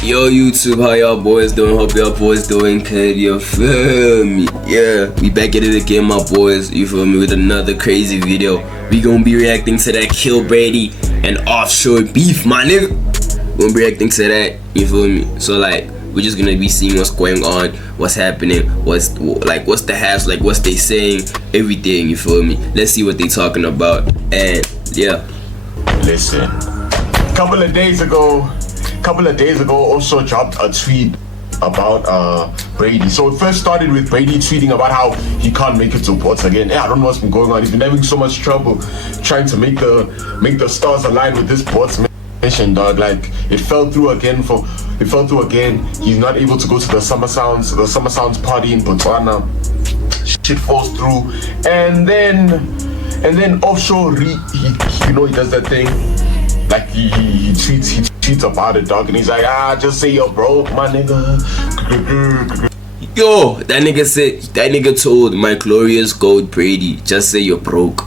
Yo YouTube, how y'all boys doing? Hope y'all boys doing good, you feel me? Yeah, we back at it again, my boys, you feel me, with another crazy video. We gonna be reacting to that K1LLBRADY and Offshore beef, my nigga. We gonna be reacting to that, you feel me? So like, we're just gonna be seeing what's going on, what's happening, what's the hash, like what's they saying, everything, you feel me? Let's see what they talking about, and yeah. Listen, couple of days ago, Offshore dropped a tweet about Brady. So it first started with Brady tweeting about how he can't make it to ports again. Yeah, I don't know what's been going on. He's been having so much trouble trying to make the stars align with this ports mission, dog. Like it fell through again. He's not able to go to the Summer Sounds party in Botswana. Shit falls through, and then Offshore, he does that thing. Like he tweets about it, dog, and he's like, just say you're broke, my nigga. Yo, that nigga told my glorious gold Brady, just say you're broke.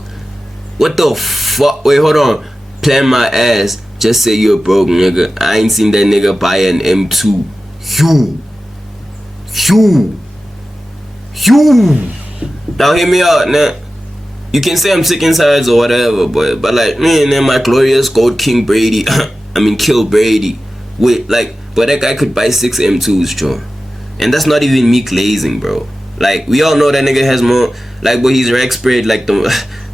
What the fuck? Wait, hold on. Plan my ass. Just say you're broke, nigga. I ain't seen that nigga buy an M2. You. Now hear me out, nah. You can say I'm sick insides or whatever, but like me and then my glorious gold King Brady, I mean Kill Brady. Wait, like, but that guy could buy 6 M2s, Joe. And that's not even me glazing, bro. Like we all know that nigga has more, like, but he's rack spread, like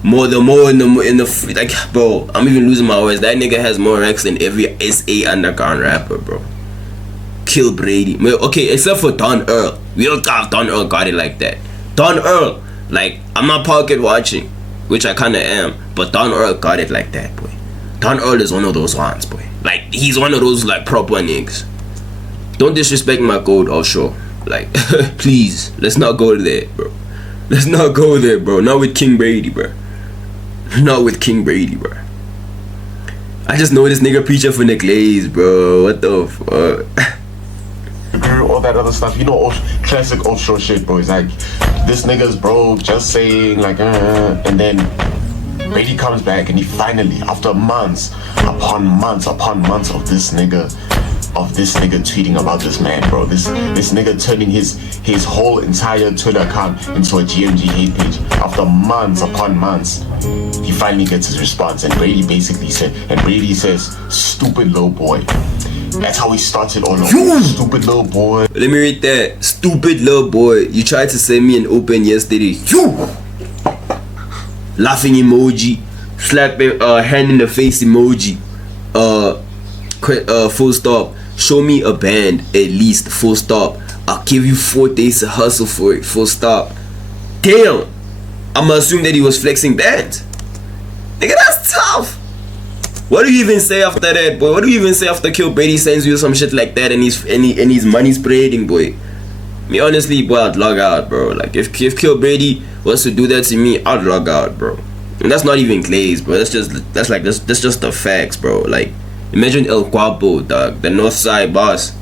more in the like, bro, I'm even losing my words. That nigga has more racks than every SA underground rapper, bro. Kill Brady. Okay, except for Don Earl. We all got Don Earl got it like that. Don Earl, like, I'm not pocket watching, which I kinda am, but Don Earl got it like that, boy. Don Earl is one of those ones, boy. Like, he's one of those, like, proper niggas. Don't disrespect my gold Offshore. Like, please, let's not go there, bro. Let's not go there, bro. Not with King Brady, bro. Not with King Brady, bro. I just know this nigga preacher for the glaze, bro. What the fuck? All that other stuff, classic Offshore shit, bro. It's like, this nigga's broke, just saying, like, and then Brady comes back and he finally, after months upon months of this nigga tweeting about this man, bro. This nigga turning his whole entire Twitter account into a GMG hate page. After months upon months, he finally gets his response, and Brady says, "Stupid little boy." That's how he started all over. Stupid little boy. Let me read that. Stupid little boy. You tried to send me an open yesterday. Laughing emoji. Slapping hand in the face emoji. Full stop. Show me a band at least. Full stop. I'll give you 4 days to hustle for it. Full stop. Damn. I'ma assume that he was flexing bands. Nigga, that's tough. What do you even say after that, boy? What do you even say after Kill Brady sends you some shit like that and he's money spreading, boy? Me honestly, boy, I'd log out, bro. Like if Kill Brady was to do that to me, I'd log out, bro. And that's not even glaze, bro. That's just the facts, bro. Like imagine El Guapo, dog, the North Side boss,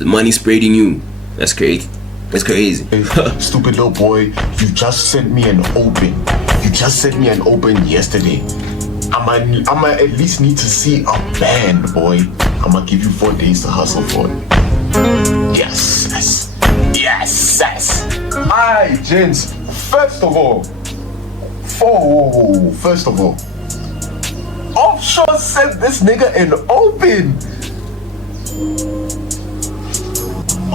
money spreading you. That's crazy. It's crazy. Stupid little boy, you just sent me an open. You just sent me an open yesterday. I'ma at least need to see a band, boy. I'ma give you 4 days to hustle for it. Yes. Alright, gents. First of all, Offshore sent this nigga an open.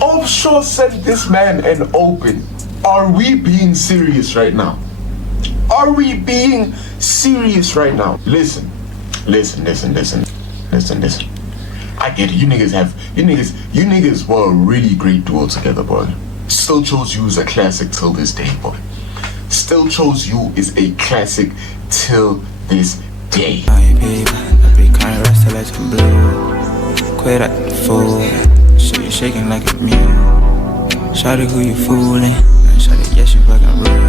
Offshore sent this man an open. Are we being serious right now? Are we being serious right now? Listen. I get it. You niggas were a really great duo together, boy. Still Chose You is a classic till this day, boy. Still Chose You is a classic till this day. Quit acting fool. Shit, you shaking like a mule. Shawty, who you fooling? Shawty, yes, you fucking real.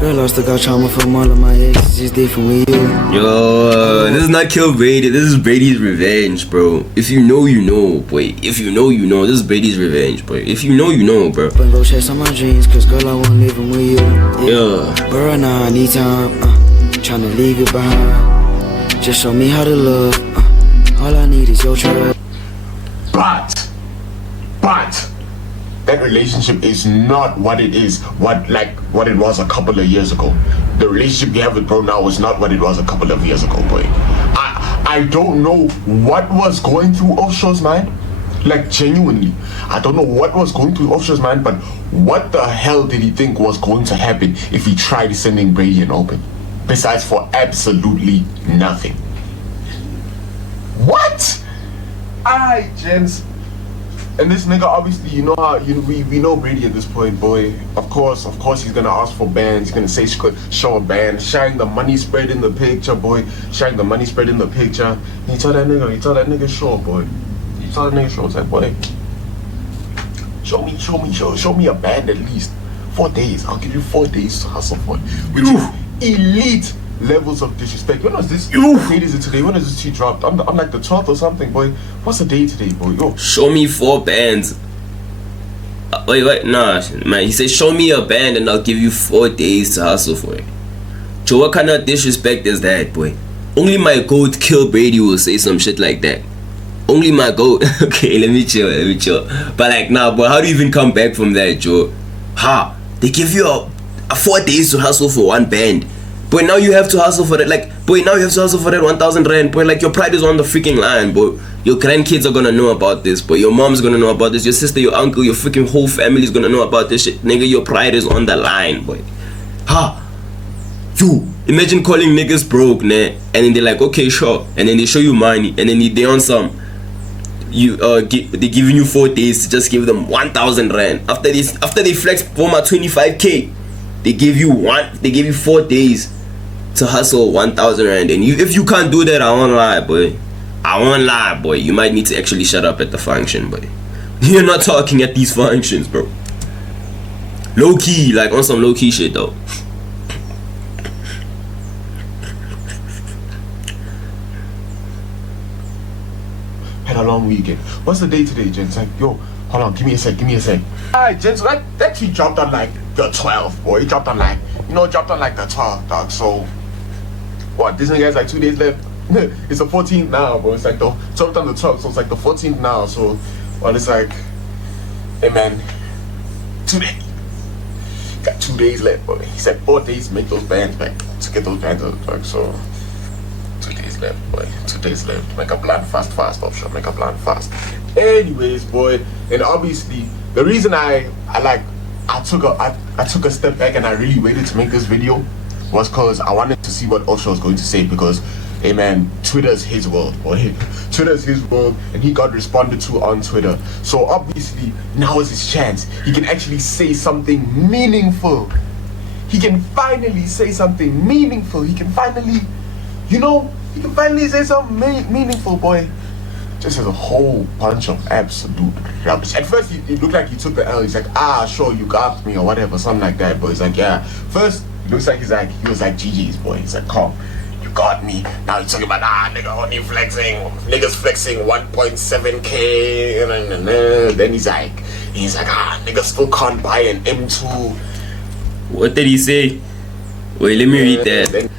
Girl, I still got trauma from all of my exes, it's different with you. Yo, this is not Kill Brady, this is Brady's revenge, bro. If you know, you know, boy. If you know, you know. This is Brady's revenge, boy. If you know, you know, bro. But go chase on my dreams, cause girl, I won't live with you. Yeah. But right now, I need time, tryna leave you behind. Just show me how to love, all I need is your trust. But that relationship is not what it is, what it was a couple of years ago. The relationship you have with bro now is not what it was a couple of years ago, boy. I don't know what was going through Offshore's mind. Like, genuinely, I don't know what was going through Offshore's mind, but what the hell did he think was going to happen if he tried sending Brady an open? Besides for absolutely nothing. What? Alright, gents. And this nigga, obviously, you know how we know Brady at this point, boy. Of course, he's gonna ask for bans. He's gonna say show a ban, sharing the money spread in the picture, boy. Sharing the money spread in the picture. And you tell that nigga, sure, boy. You tell that nigga, sure, it's like, boy, show me a band at least. 4 days. I'll give you 4 days to hustle for it. Which is elite levels of disrespect. When was this? What date is it today? When is this tweet dropped? I'm like the 12th or something, boy. What's the day today, boy? Yo. Show me 4 bands. Wait, nah, man. He said, show me a band and I'll give you 4 days to hustle for it. So what kind of disrespect is that, boy? Only my goat Kill Brady will say some shit like that. Only my goat. Okay, let me chill. But like, nah, boy, how do you even come back from that, Joe? Ha! They give you a 4 days to hustle for one band. Boy, now you have to hustle for that. Like, boy, now you have to hustle for that 1,000 rand. Boy, like, your pride is on the freaking line, boy. Your grandkids are gonna know about this, boy. Your mom's gonna know about this. Your sister, your uncle, your freaking whole family is gonna know about this shit. Nigga, your pride is on the line, boy. Ha! You imagine calling niggas broke, nah, and then they're like, okay, sure, and then they show you money, and then they on some. They giving you 4 days to just give them 1,000 rand. After they flex for my 25k, they give you 4 days to hustle 1,000 rand. And if you can't do that, I won't lie, boy. You might need to actually shut up at the function, boy. You're not talking at these functions, bro. Low key, like on some low key shit though. Had a long weekend. What's the day today, gents? Like, yo, hold on, give me a sec. Alright, gents, that tweet dropped on like the 12th, boy. It dropped on like, the 12th, dog. So, what, this nigga has like 2 days left? It's the 14th now, bro. It's like the 12th on the 12th, so it's like the 14th now. So, well, it's like, hey man, 2 days. Got 2 days left, boy. He said 4 days to make those bands back, to get those bands out of the truck, so 2 days left, boy. 2 days left. Make a plan fast, Offshore. Make a plan fast. Anyways, boy, and obviously the reason I took a step back and I really waited to make this video was because I wanted to see what Offshore was going to say, because, hey man, Twitter's his world, boy. Twitter's his world, and he got responded to on Twitter. So obviously now is his chance. He can actually say something meaningful. He can finally say something meaningful. He can finally, say something meaningful, boy. Just has a whole bunch of absolute rubbish. At first, it looked like he took the L. He's like, sure, you got me, or whatever, something like that. But he's like, yeah. First, it looks like he was like GG's, boy. He's like, come, you got me. Now he's talking about, nigga, only flexing. Niggas flexing 1.7k. Then he's like, niggas still can't buy an M2. What did he say? Wait, let me read that.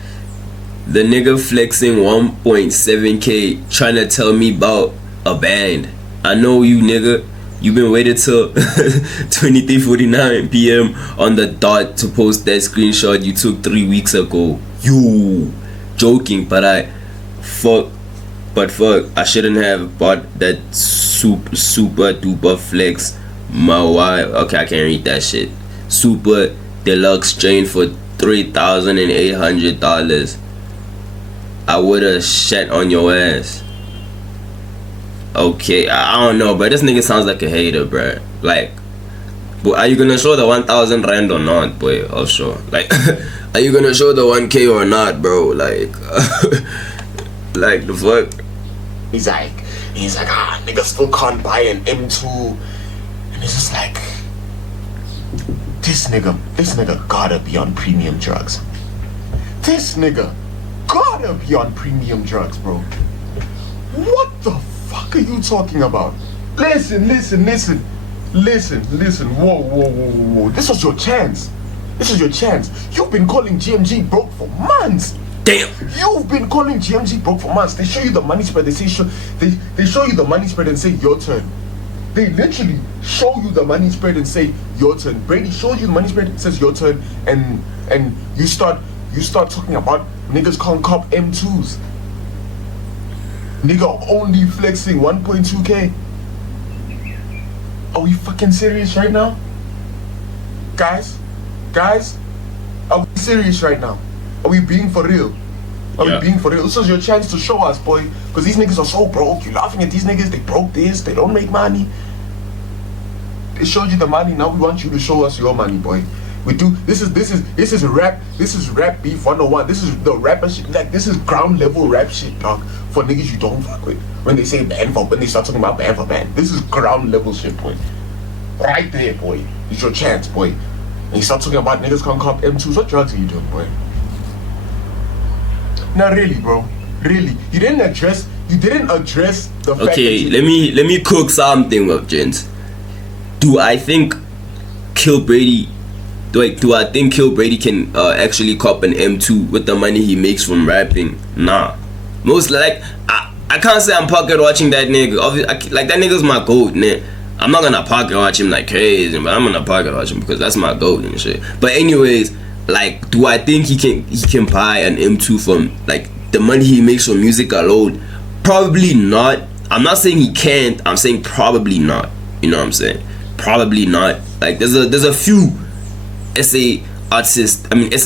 The nigga flexing 1.7k trying to tell me about a band. I know you, nigga. You been waiting till 23:49 p.m. on the dot to post that screenshot you took 3 weeks ago. You joking, but fuck, I shouldn't have bought that super duper flex. My wife. Okay, I can't read that shit. Super deluxe chain for $3,800. I would've shat on your ass. Okay, I don't know, but this nigga sounds like a hater, bruh. Like, but are you gonna show the 1,000 rand or not, boy? Offshore, like, are you gonna show the 1k or not, bro? Like, like the fuck? He's like, niggas still can't buy an M2, and it's just like, this nigga gotta be on premium drugs. This nigga gotta be on premium drugs, bro. What the fuck are you talking about? Listen. Whoa. This was your chance. You've been calling GMG broke for months. Damn. You've been calling GMG broke for months. They show you the money spread. They show you the money spread and say your turn. They literally show you the money spread and say your turn. Brady shows you the money spread, says your turn, and you start talking about niggas can't cop M2s. Nigga only flexing 1.2K. Are we fucking serious right now? Guys, are we serious right now? Are we being for real? Are we being for real? This is your chance to show us, boy. Because these niggas are so broke. You're laughing at these niggas. They broke this. They don't make money. They showed you the money. Now we want you to show us your money, boy. We do. This is rap. This is rap beef 101. This is the rapper shit. Like, this is ground level rap shit, dog. For niggas you don't fuck with. When they say when they start talking about band for band, this is ground level shit, boy. Right there, boy. It's your chance, boy. And you start talking about niggas can't cop M2s. What drugs are you doing, boy? Not really, bro. Really. You didn't address the fact. Okay, let me cook something up, gents. Do I think Kill Brady can actually cop an M2 with the money he makes from rapping? Nah. Most like I can't say I'm pocket watching that nigga. Obviously, like, that nigga's my goat, man. I'm not gonna pocket watch him like crazy, but I'm gonna pocket watch him because that's my goat and shit. But anyways, like, do I think he can buy an M2 from, like, the money he makes from music alone? Probably not. I'm not saying he can't. I'm saying probably not. You know what I'm saying? Probably not. Like, there's a few SA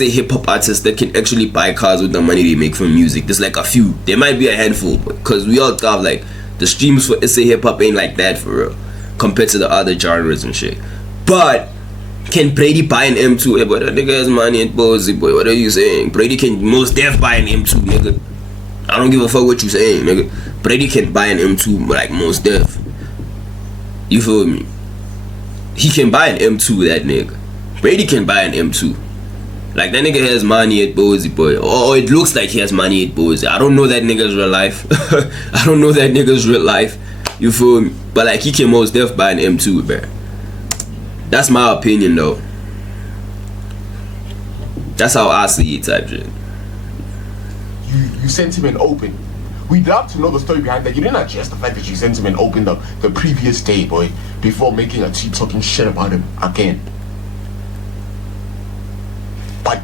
hip hop artists that can actually buy cars with the money they make from music. There's like a few. There might be a handful, because we all have, like, the streams for SA hip hop ain't like that for real compared to the other genres and shit. But can Brady buy an M2? Hey, boy, that nigga has money and Bozy, boy. What are you saying? Brady can most def buy an M2, nigga. I don't give a fuck what you saying, nigga. Brady can buy an M2, like, most def. You feel me? He can buy an M2, that nigga. Brady can buy an M2. Like, that nigga has money at Bozy, boy. Or it looks like he has money at Bozy. I don't know that nigga's real life. I don't know that nigga's real life. You feel me? But, like, he can most def buy an M2, bro. That's my opinion, though. That's how I see it, type shit. You sent him an open. We'd love to know the story behind that. You didn't address the fact that you sent him an open the previous day, boy, before making a tweet talking shit about him again. But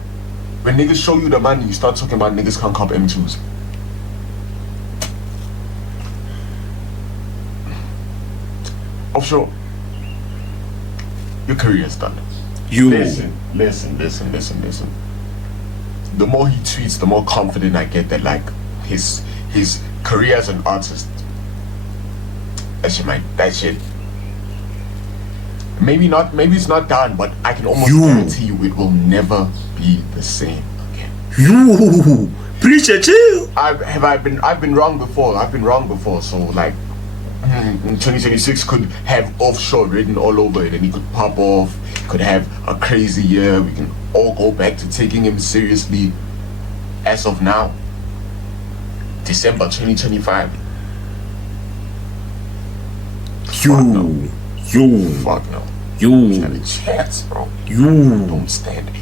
when niggas show you the money, you start talking about niggas can't cop M2s. Offshore, your career is done. Listen. The more he tweets, the more confident I get that, like, his career as an artist, that shit maybe it's not done, but I can almost guarantee you it will never be the same again. You preacher, chill. I've been wrong before. So, like, in 2026 could have Offshore written all over it, and he could pop off. Could have a crazy year. We can all go back to taking him seriously. As of now, December 2025. Fuck no. You stand a chance, bro. You don't stand a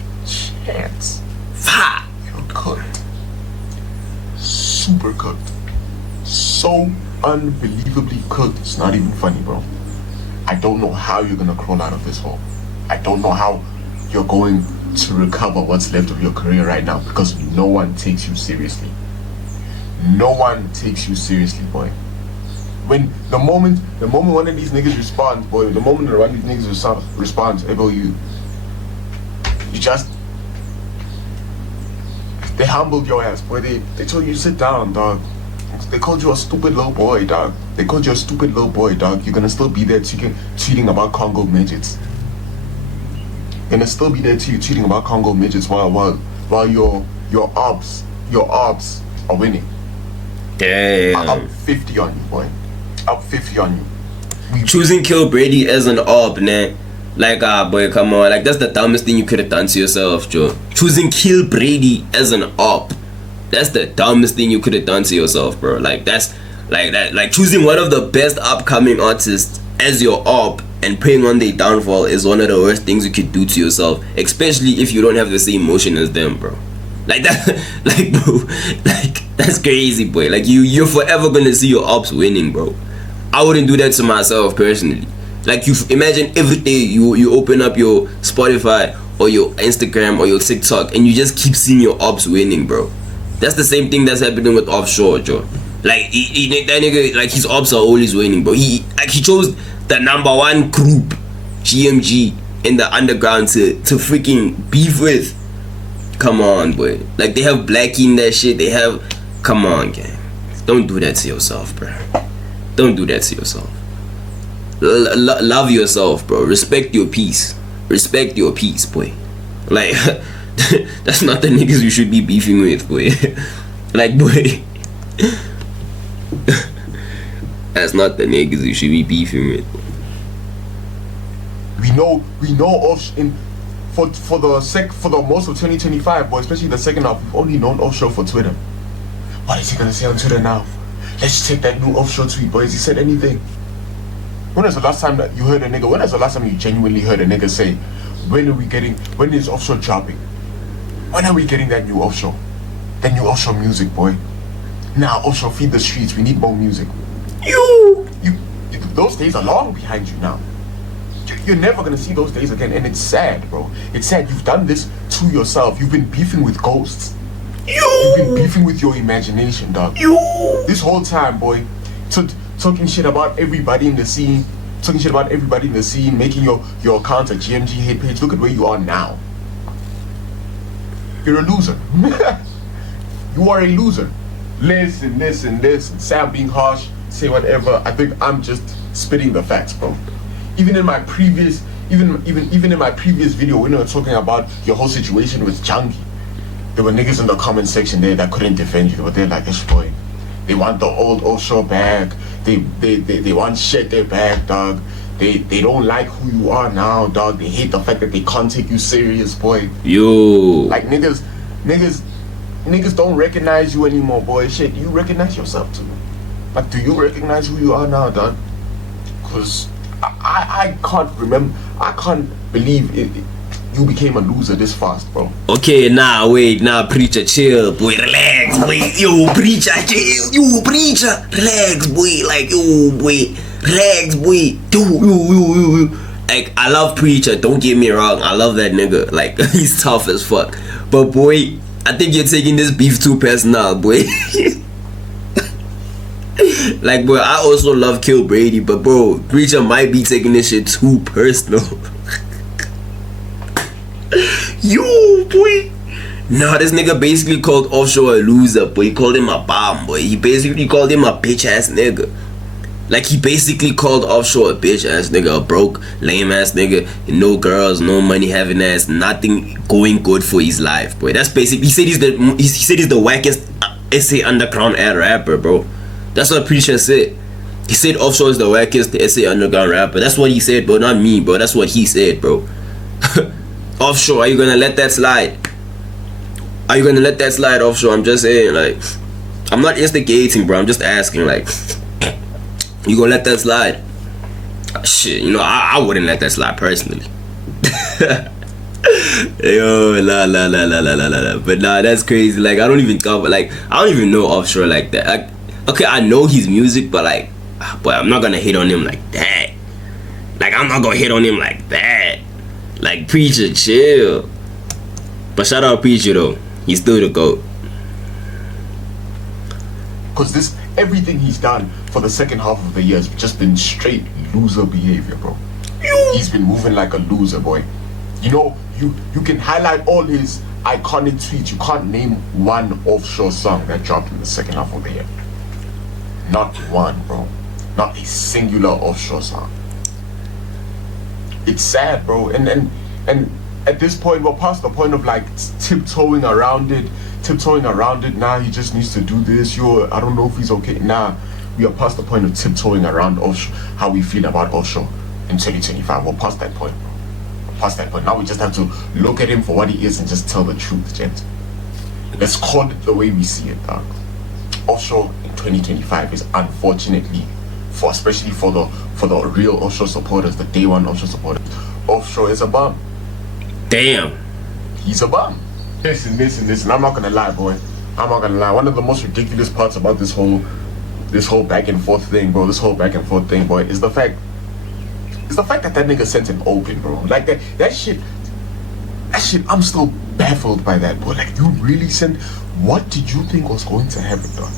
chance. Fuck. You're cooked. Super cooked. So unbelievably cooked. It's not even funny, bro. I don't know how you're gonna crawl out of this hole. I don't know how you're going to recover what's left of your career right now, because no one takes you seriously. No one takes you seriously, boy. When the moment one of these niggas responds, boy, the moment one of these niggas responds, hey, bro, you just, they humbled your ass, boy. They told you to sit down, dog. They called you a stupid little boy, dog. You're gonna still be there tweeting about Congo midgets. You're gonna still be there tweeting about Congo midgets while your ops are winning. Damn. Up 50 on you, boy. Up 50 on you. Choosing Kill Brady as an op, man. Like, boy, come on. Like, that's the dumbest thing you could have done to yourself, Joe. Choosing Kill Brady as an op. That's the dumbest thing you could have done to yourself, bro. Like, that's like that. Like, choosing one of the best upcoming artists as your op and preying on their downfall is one of the worst things you could do to yourself, especially if you don't have the same motion as them, bro. Like that, like, bro, like, that's crazy, boy. Like, you're forever gonna see your ops winning, bro. I wouldn't do that to myself personally. Like, you imagine every day you open up your Spotify or your Instagram or your TikTok and you just keep seeing your ops winning, bro. That's the same thing that's happening with Offshore, Joe. Like, that nigga, like, his ops are always winning, bro. He chose the #1 group, GMG, in the underground to freaking beef with. Come on, boy. Like, they have Blackie in that shit. They have... Come on, gang. Don't do that to yourself, bro. Don't do that to yourself. Love yourself, bro. Respect your peace. Respect your peace, boy. Like, that's not the niggas you should be beefing with, boy. Like, boy. That's not the niggas you should be beefing with. We know for the most of 2025, boy, especially the second half, we've only known Offshore for Twitter. What is he gonna say on Twitter now? Let's check that new Offshore tweet, boy. Has he said anything? When was the last time that you heard a nigga? When was the last time you genuinely heard a nigga say, when is Offshore dropping? When are we getting that new Offshore? That new Offshore music, boy. Now, Offshore, feed the streets. We need more music. Those days are long behind you now. You're never gonna see those days again, and it's sad, bro. It's sad. You've done this to yourself. You've been beefing with ghosts. You've been beefing with your imagination, dog. This whole time, boy, talking shit about everybody in the scene, making your account a GMG hate page. Look at where you are now. You're a loser. You are a loser. Listen. Say I'm being harsh. Say whatever. I think I'm just spitting the facts, bro. Even in my previous video when we were talking about your whole situation with Junkie, there were niggas in the comment section there that couldn't defend you. They were there like, this boy, they want the old Offshore back. They want shit their back, dog. They don't like who you are now, dog. They hate the fact that they can't take you serious, boy. Like, niggas don't recognize you anymore, boy. Shit, you recognize yourself too. Like, do you recognize who you are now, dog? Cause I can't remember. I can't believe it. You became a loser this fast, bro. Okay, preacher, chill, boy, relax, boy. Yo, preacher, chill. Yo, preacher, relax, boy. Like, yo, boy, relax, boy. Yo. Like, I love Preacher, don't get me wrong. I love that nigga. Like, he's tough as fuck. But, boy, I think you're taking this beef too personal, boy. Like, bro, I also love Kill Brady, but, bro, Preacher might be taking this shit too personal. Yo, boy. Nah, this nigga basically called Offshore a loser, boy. He called him a bomb, boy. He basically called him a bitch ass nigga. Like, he basically called Offshore a bitch ass nigga, a broke, lame ass nigga, no girls, no money having ass, nothing going good for his life, boy. That's basically, he said he's the wackest SA underground ad rapper, bro. That's what Preacher said. He said Offshore is the wackest SA underground rapper. That's what he said, bro. Not me, bro. That's what he said, bro. Offshore, are you gonna let that slide? Are you gonna let that slide, Offshore? I'm just saying, like, I'm not instigating, bro. I'm just asking, like, you gonna let that slide? Shit, you know, I wouldn't let that slide personally. Yo, la. But nah, that's crazy. Like, I don't even know Offshore like that. Like, okay, I know his music, but I'm not gonna hit on him like that. Like, I'm not gonna hit on him like that. Like, Preacher, chill. But shout out Preacher though. He's still the GOAT. Cause everything he's done for the second half of the year has just been straight loser behavior, bro. He's been moving like a loser, boy. You know, you can highlight all his iconic tweets. You can't name one Offshore song that dropped in the second half of the year. Not one, bro. Not a singular Offshore song. It's sad, bro. And at this point, we're past the point of like tiptoeing around it. Now he just needs to do this. I don't know if he's okay. Nah, we are past the point of tiptoeing around Offshore, how we feel about Offshore in 2025. We're past that point, bro. We're past that point. Now we just have to look at him for what he is and just tell the truth, gents. Let's call it the way we see it, dog. Offshore in 2025 is unfortunately, especially for the real Offshore supporters, the day one Offshore supporters, Offshore is a bum. Damn. He's a bum. Listen. I'm not gonna lie, boy. I'm not gonna lie. One of the most ridiculous parts about this whole this whole back and forth thing, bro. This whole back and forth thing, boy, is the fact that nigga sent him open, bro. Like that shit, I'm still baffled by that, bro. Like, you really sent, what did you think was going to happen, dog?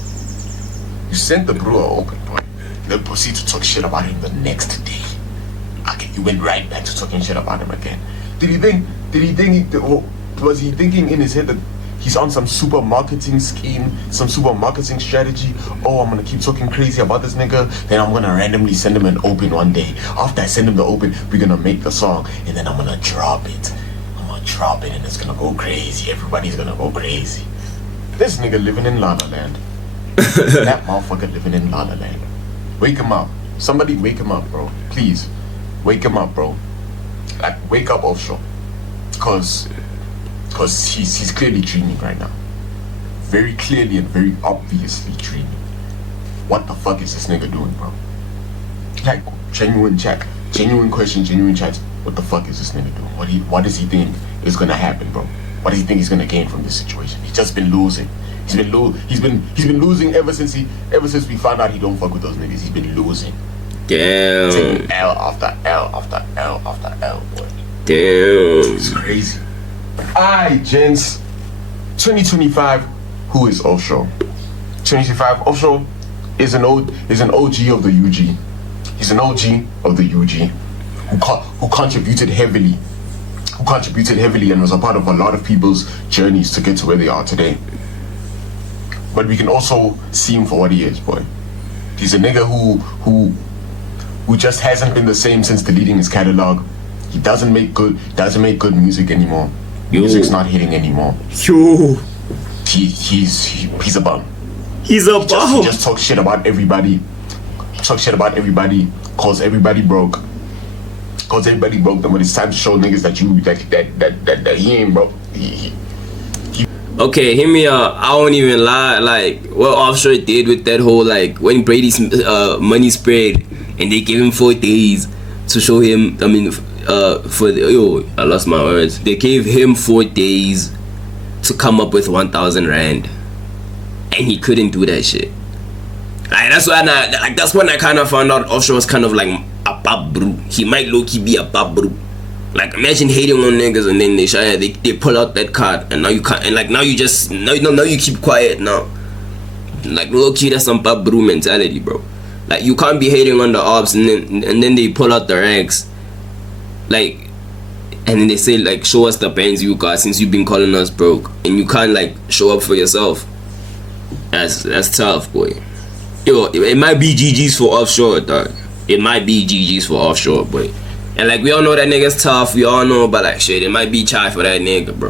You sent the brewer open, boy. Then proceed to talk shit about him the next day. Okay, you went right back to talking shit about him again. Was he thinking in his head that he's on some super marketing scheme, some super marketing strategy? Oh, I'm gonna keep talking crazy about this nigga, then I'm gonna randomly send him an open one day. After I send him the open, we're gonna make the song, and then I'm gonna drop it. And it's gonna go crazy. Everybody's gonna go crazy. This nigga living in La La Land. That motherfucker living in La La Land. Wake him up. Somebody wake him up, bro. Please. Wake him up, bro. Like, wake up, Offshore. Cause he's clearly dreaming right now. Very clearly and very obviously dreaming. What the fuck is this nigga doing, bro? Like, genuine chat. Genuine question, genuine chat. What the fuck is this nigga doing? What does he think is gonna happen, bro? What does he think he's gonna gain from this situation? He's just been losing. He's been losing ever since we found out he don't fuck with those niggas. He's been losing. Damn. Taking L after L after L after L, boy. Damn. It's crazy. Alright, gents. 2025, who is Offshore? 2025, Offshore is an OG of the UG. He's an OG of the UG who contributed heavily and was a part of a lot of people's journeys to get to where they are today. But we can also see him for what he is, boy. He's a nigga who just hasn't been the same since deleting his catalog. He doesn't make good music anymore. Music's not hitting anymore. Yo. He's a bum. He's a bum. He just talks shit about everybody. Calls everybody broke. Then when it's time to show niggas that he ain't broke. Okay, hear me out. I won't even lie. Like, what Offshore did with that whole, like, when Brady's money spread and they gave him 4 days to show him, I lost my words. They gave him 4 days to come up with 1,000 rand, and he couldn't do that shit. Like, that's when I kind of found out Offshore was kind of like a babru. He might low-key be a babru. Like, imagine hating on niggas and then they pull out that card and now you can't, and like now you keep quiet now. Like, low-key, that's some babru mentality, bro. Like, you can't be hating on the ops and then they pull out the ranks. Like, and then they say, like, show us the bands you got since you've been calling us broke, and you can't, like, show up for yourself. That's tough, boy. Yo, it might be GG's for Offshore, dog. It might be GG's for Offshore, boy. And like, we all know that nigga's tough. We all know, but like, shit, it might be chai for that nigga, bro.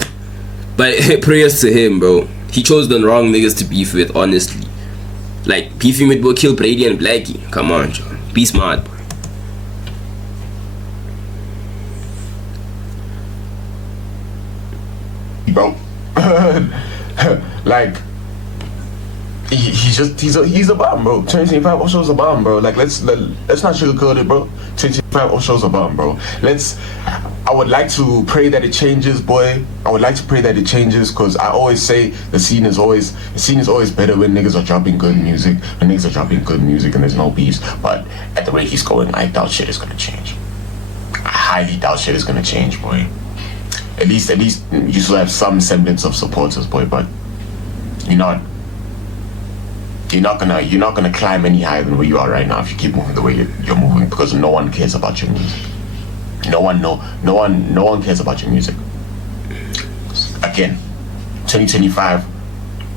But prayers to him, bro. He chose the wrong niggas to beef with, honestly. Like, beefing with K1LLBRADY and Blackie. Come on, John. Be smart, bro. Bro, like, he's a bomb, bro. 2025 Offshore's a bomb, bro. Like, let's not sugarcoat it, bro. 2025 Offshore's a bomb, bro. I would like to pray that it changes, boy. I would like to pray that it changes, because I always say the scene is always better when niggas are dropping good music. When niggas are dropping good music and there's no beefs. But at the rate he's going, I doubt shit is gonna change. I highly doubt shit is gonna change, boy. At least you still have some semblance of supporters, boy, but you're not gonna climb any higher than where you are right now if you keep moving the way you're moving, because no one cares about your music. No one cares about your music. Again, 2025,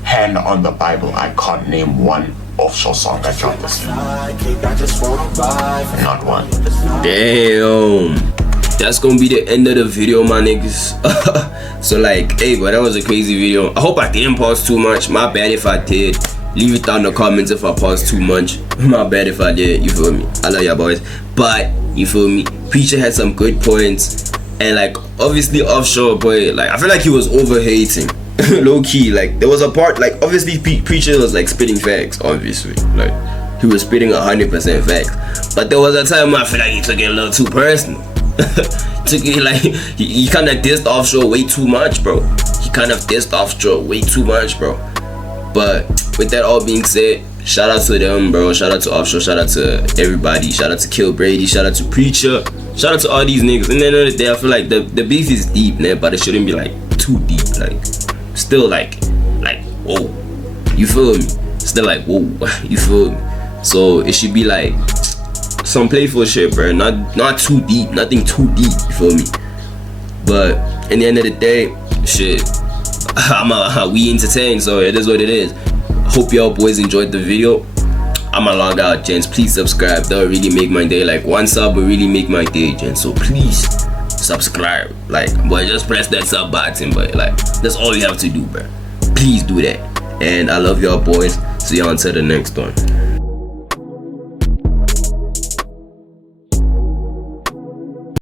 hand on the Bible, I can't name one Offshore song that dropped this year. Not one. Damn. That's gonna be the end of the video, my niggas. So like, hey, but that was a crazy video. I hope I didn't pause too much. My bad if I did. Leave it down in the comments if I paused too much. My bad if I did, you feel me? I love y'all boys. But, you feel me? Preacher had some good points. And like, obviously Offshore, boy, like, I feel like he was over-hating. Low-key, like, there was a part, like, obviously Preacher was like spitting facts, obviously. Like, he was spitting 100% facts. But there was a time where I feel like he took it a little too personal. He kind of dissed Offshore way too much, bro. But with that all being said, shout out to them, bro. Shout out to Offshore. Shout out to everybody. Shout out to Kill Brady. Shout out to Preacher. Shout out to all these niggas. And then the other day, I feel like the beef is deep, man, but it shouldn't be like too deep. Like, still like whoa, you feel me? Still like whoa, you feel me? So it should be like some playful shit, bro. Not too deep, nothing too deep. You feel me? But in the end of the day, shit, we entertain, so it is what it is. Hope y'all boys enjoyed the video. I'ma log out, gents. Please subscribe. That'll really make my day. Like, one sub will really make my day, gents. So please subscribe. Like, boy, just press that sub button. But like, that's all you have to do, bro. Please do that. And I love y'all boys. See y'all until the next one.